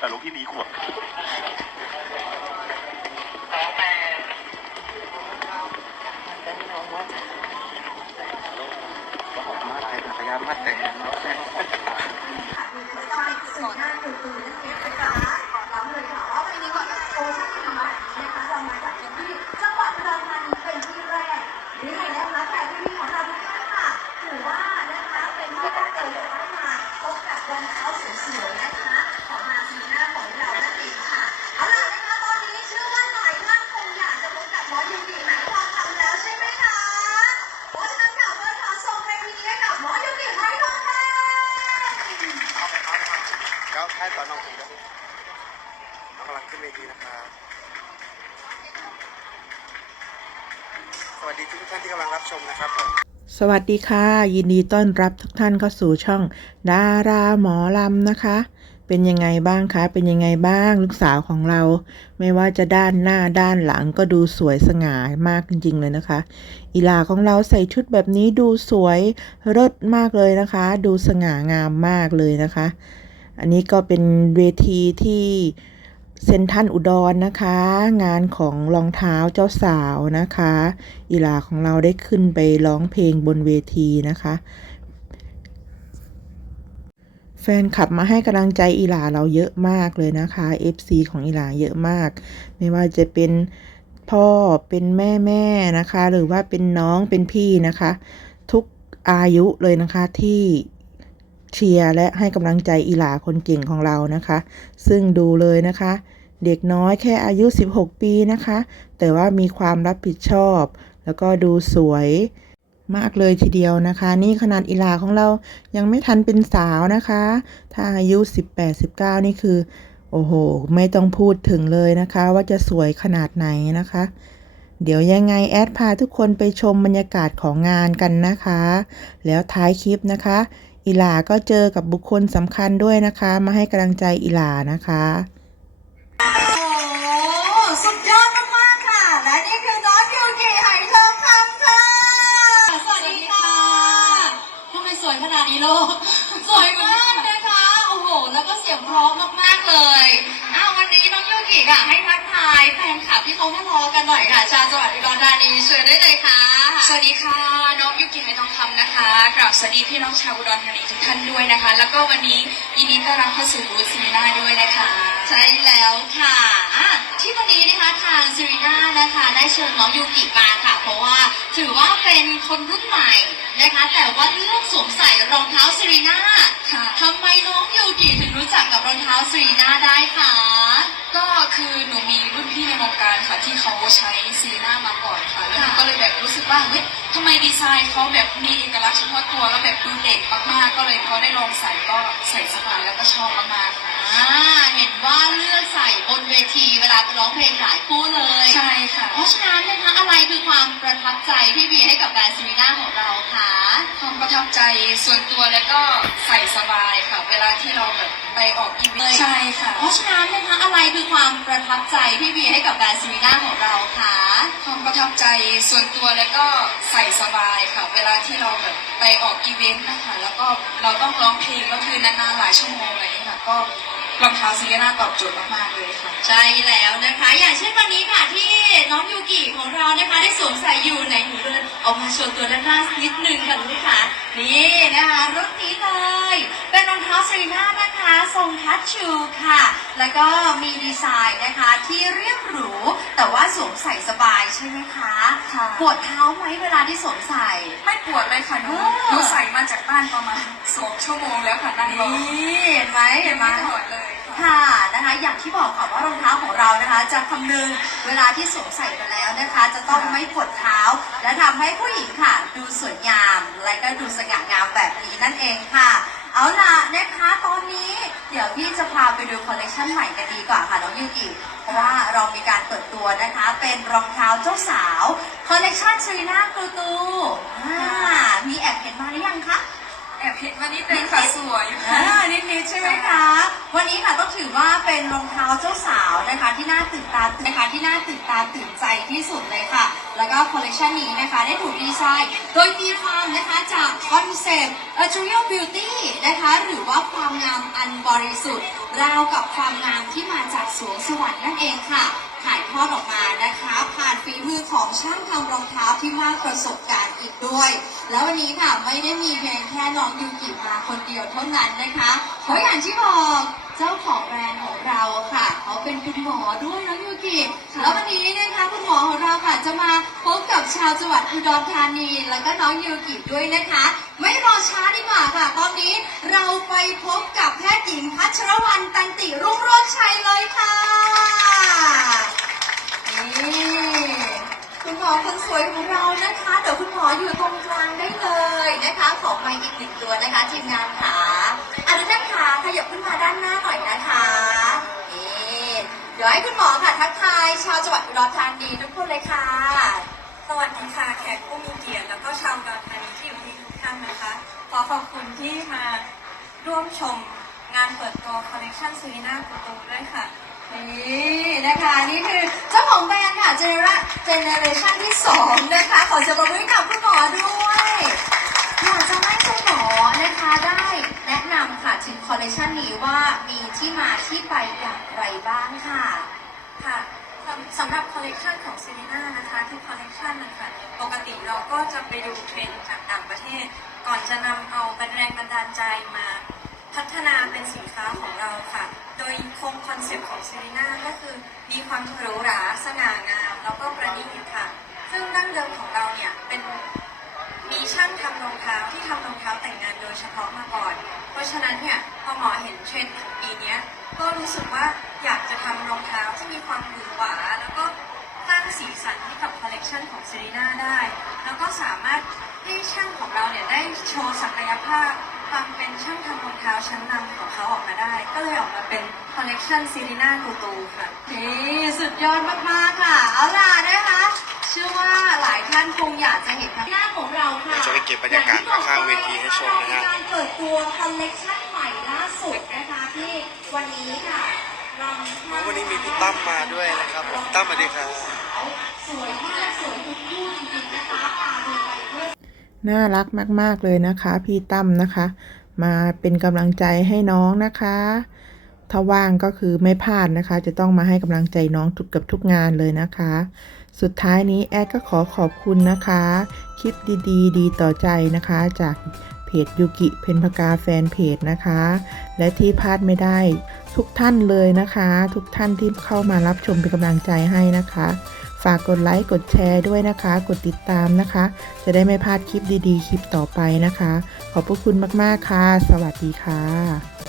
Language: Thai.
แต่ลูกพี่ดีขวบมาแต่งใช่สื่อหน้าคือคือนั่นเองน น้องกำลังขึ้นเวทีนะครับ สวัสดีทุกท่านที่กำลังรับชมนะครับผมสวัสดีค่ะ ยินดีต้อนรับทุกท่านเข้าสู่ช่อง ดาราหมอลำนะคะ เป็นยังไงบ้างคะ เป็นยังไงบ้างลูกสาวของเรา ไม่ว่าจะด้านหน้าด้านหลังก็ดูสวยสง่ามากจริง ๆ เลยนะคะ อีลาของเราใส่ชุดแบบนี้ดูสวยเลิศมากเลยนะคะ ดูสง่างามมากเลยนะคะ อันนี้ก็เป็นเวทีที่เซนทันอุดรนะคะ งานของรองเท้าเจ้าสาวนะคะ อีหลาของเราได้ขึ้นไปร้องเพลงบนเวทีนะคะ แฟนคลับมาให้กำลังใจอีหลาเราเยอะมากเลยนะคะ FC ของอีหลาเยอะมาก ไม่ว่าจะเป็นพ่อเป็นแม่แม่นะคะ หรือว่าเป็นน้องเป็นพี่นะคะ ทุกอายุเลยนะคะที่ เชียร์และให้กำลังใจอีหลาคนเก่งของเรานะคะ ซึ่งดูเลยนะคะ เด็กน้อยแค่อายุ 16 ปีนะคะ แต่ว่ามีความรับผิดชอบ แล้วก็ดูสวยมากเลยทีเดียวนะคะ นี่ขนาดอีหลาของเรายังไม่ทันเป็นสาวนะคะ ถ้าอายุ 18-19 นี่คือ โอ้โห ไม่ต้องพูดถึงเลยนะคะ ว่าจะสวยขนาดไหนนะคะ เดี๋ยวยังไงแอดพาทุกคนไปชมบรรยากาศของงานกันนะคะ แล้วท้ายคลิปนะคะ อิหลาก็เจอกับบุคคลสำคัญด้วยนะคะ มาให้กำลังใจอิหลานะคะ เขามารอกันหน่อยค่ะ ชาวจังหวัดอุดรธานีเชิญได้เลยค่ะ สวัสดีค่ะน้องยุกิไหทองคำนะคะกราบสวัสดีพี่น้องชาวอุดรธานีทุกท่านด้วยนะคะ แล้วก็วันนี้ยินดีต้อนรับเข้าสู่บูธซีนีน่าด้วยนะคะ ใช่แล้วค่ะอะ ที่วันนี้นะคะทางซิริน่านะคะได้เชิญน้องยูกิมาค่ะ เพราะว่าถือว่าเป็นคนรุ่นใหม่นะคะ แต่ว่าเลือกสวมใส่รองเท้าซิริน่าค่ะทำไมน้องยูกิถึงรู้จักกับรองเท้าซิริน่าได้คะ ก็คือหนูมีรุ่นพี่ในวงการค่ะที่เขาใช้ซีน่ามาก่อนค่ะ แล้วหนูก็เลยแบบรู้สึกว่าเฮ้ยทำไมดีไซน์เขาแบบมีเอกลักษณ์เฉพาะตัวแล้วแบบดูเด็กมากๆ ก็เลยพอได้ลองใส่ก็ใส่สบายแล้วก็ชอบมากๆค่ะอ่าเห็นว่าเลือกใส่บนเวทีเวลาไปร้องเพลงหลายคู่เลย ใช่ค่ะ เพราะฉะนั้นนะคะ อะไรคือความประทับใจที่มีให้กับแบรนด์ซิมิน่าของเราคะความประทับใจส่วนตัวแล้วก็ใส่สบายค่ะ เวลาที่เราแบบไปออกอีเวนต์ใช่ค่ะ เพราะฉะนั้นนะคะอะไรคือความประทับใจที่มีให้กับแบรนด์ซิมิน่าของเราคะความประทับใจส่วนตัวแล้วก็ใส่สบายค่ะ เวลาที่เราแบบไปออกอีเวนต์นะคะแล้วก็เราต้องร้องเพลงก็คือนานๆหลายชั่วโมงอะไรอย่างเงี้ยค่ะก็ รองเท้าซีเรียนาตอบโจทย์มากๆเลยค่ะ ใช่แล้วนะคะ อย่างเช่นวันนี้ค่ะที่น้องยูกิของเรานะคะได้สวมใส่อยู่ ออกมาโชว์ตัวด้านหน้าสักนิดนึงค่ะลูกค้านี่นะคะรุ่นนี้เลย เป็นรองเท้าซีน่านะคะทรงทัชชูค่ะ แล้วก็มีดีไซน์นะคะที่เรียบหรู แต่ว่าสวมใส่สบายใช่ไหมคะค่ะ ปวดเท้าไหมเวลาที่สวมใส่ ไม่ปวดเลยค่ะหนูเออ หนูใส่มาจากบ้านประมาณสองชั่วโมงแล้วค่ะนั่งรอนี่เห็นไหมเห็นไหมไม่ถอดเลยค่ะค่ะนะคะอย่างที่บอกค่ะว่ารองเท้าของเรานะคะ จะคำนึงเวลาที่สวมใส่ไปแล้วนะคะ จะต้องไม่ปวดเท้า และทำให้ผู้หญิงค่ะ ดูสวยงาม และก็ดูสง่างามแบบนี้นั่นเองค่ะ เอาล่ะนะคะตอนนี้เดี๋ยวพี่จะพาไปดูคอลเลคชันใหม่กันดีกว่าค่ะน้องยูกิเพราะว่าเรามีการเปิดตัวนะคะ เป็นรองเท้าเจ้าสาวคอลเลคชันซีน่ากูตูอ่ามีแอบเห็นมาหรือยังคะแอบเห็นวันนี้เป็นค่ะสวยอยู่ค่ะอ่านิดๆใช่ไหมคะ วันนี้ค่ะต้องถือว่าเป็นรองเท้าเจ้าสาวนะคะ ที่น่าตื่นตานะคะที่น่าตื่นตาตื่นใจที่สุดเลยค่ะ แล้วก็คอลเลคชันนี้นะคะ ได้ถูกดีไซน์โดยมีความนะคะจากคอนเซปต์ a t r i a l Beauty นะคะ หรือว่าความความงามอันบริสุทธิ์ราวกับความงามที่มาจากสวงสวรรค์นั่นเองค่ะถ่ายทอดออกมานะคะ ผ่านฝีมือของช่างทำรองเท้าที่มากประสบการณ์อีกด้วย แล้ววันนี้ค่ะไม่ได้มีเพียงแค่น้องยูกิมาคนเดียวเท่านั้นนะคะเพราะอย่างที่บอก เจ้าของแบรนด์ของเราค่ะ เขาเป็นคุณหมอด้วยน้องยูกิแล้ววันนี้นะคะคุณหมอของเราค่ะจะมาพบกับชาวจังหวัดอุดรธานี แล้วก็น้องยูกิด้วยนะคะ ไม่รอช้าดีกว่าค่ะ ตอนนี้เราไปพบกับแพทย์หญิงพัชรวรรณตันติรุ่งโรจน์ชัยเลยค่ะนี่คุณหมอคนสวยของเรานะคะ เดี๋ยวคุณหมออยู่ตรงกลางได้เลยนะคะ ขอไมค์อีกหนึ่งตัวนะคะทีมงานขาอะทุกท่านขาขยับขึ้นมาด้านหน้าหน่อยนะคะนี่เดี๋ยวให้คุณหมอค่ะ ทักทายชาวจังหวัดอุดรธานีทุกคนเลยค่ะ สวัสดีค่ะแขกผู้มีเกียรติแล้วก็ชาวอุดรธานีที่อยู่ที่ทุกท่านนะคะ ขอขอบคุณที่มาร่วมชมงานเปิดตัวคอลเลกชันซูริน่ากูตูด้วยค่ะ นี่นะคะนี่คือเจ้าของแบรนด์ค่ะเจเนอเจเนเรชันที่สองนะคะ ขอเสียงปรบมือให้กับคุณหมอด้วยอยากจะให้คุณหมอนะคะได้แนะนำค่ะถึงคอลเลกชันนี้ว่ามีที่มาที่ไปอย่างไรบ้างค่ะ ค่ะสำหรับคอลเลกชันของซูริน่านะคะทุกคอลเลกชันนะคะปกติเราก็จะไปดูเทรนด์จากต่างประเทศ ก่อนจะนำเอาแรงบันดาลใจมาพัฒนาเป็นสินค้าของเราค่ะ โดยคงคอนเซปต์ของซูริน่าก็คือมีความหรูหราสง่างาม แล้วก็ประณีตค่ะ ซึ่งดั้งเดิมของเราเนี่ยเป็น มีช่างทำรองเท้าที่ทำรองเท้าแต่งงานโดยเฉพาะมาก่อน เพราะฉะนั้นเนี่ยพอหมอเห็นเทรนด์ของปีนี้ก็รู้สึกว่าอยากจะทำรองเท้าที่มีความหวือหวาแล้วก็สร้างสีสันให้กับคอลเลกชันของเซรีน่าได้ แล้วก็สามารถให้ช่างของเราเนี่ยได้โชว์ศักยภาพความเป็นช่างทำรองเท้าชั้นนำของเขาออกมาได้ ก็เลยออกมาเป็นคอลเลกชันเซรีน่ากูตูค่ะ นี่สุดยอดมาก ๆ ค่ะ เอาล่ะนะคะ เชื่อว่าหลายท่านคงอยากจะเห็นหน้าของเราค่ะเดี๋ยวจะไปเก็บบรรยากาศข้างๆเวทีให้ชมนะฮะเรามีการเปิดตัวคอลเลกชันใหม่ล่าสุดนะคะที่วันนี้ค่ะเราวันนี้มีพี่ตั้มมาด้วยนะครับผมตั้มสวัสดีครับสวยมากสวยทุกคู่จริงๆนะคะพาดูไปด้วยน่ารักมาก ๆ เลยนะคะ พี่ตั้มนะคะ มาเป็นกำลังใจให้น้องนะคะถ้าว่างก็คือไม่พลาดนะคะ จะต้องมาให้กำลังใจน้องทุกกับทุกงานเลยนะคะ สุดท้ายนี้แอดก็ขอขอบคุณนะคะ คลิปดี ๆ ดีต่อใจนะคะ จากเพจยูกิเพนพกาแฟนเพจนะคะ และที่พลาดไม่ได้ ทุกท่านเลยนะคะ ทุกท่านที่เข้ามารับชมเป็นกำลังใจให้นะคะ ฝากกดไลค์กดแชร์ด้วยนะคะ กดติดตามนะคะ จะได้ไม่พลาดคลิปดีๆ คลิปต่อไปนะคะ ขอบพระคุณมากๆค่ะ สวัสดีค่ะ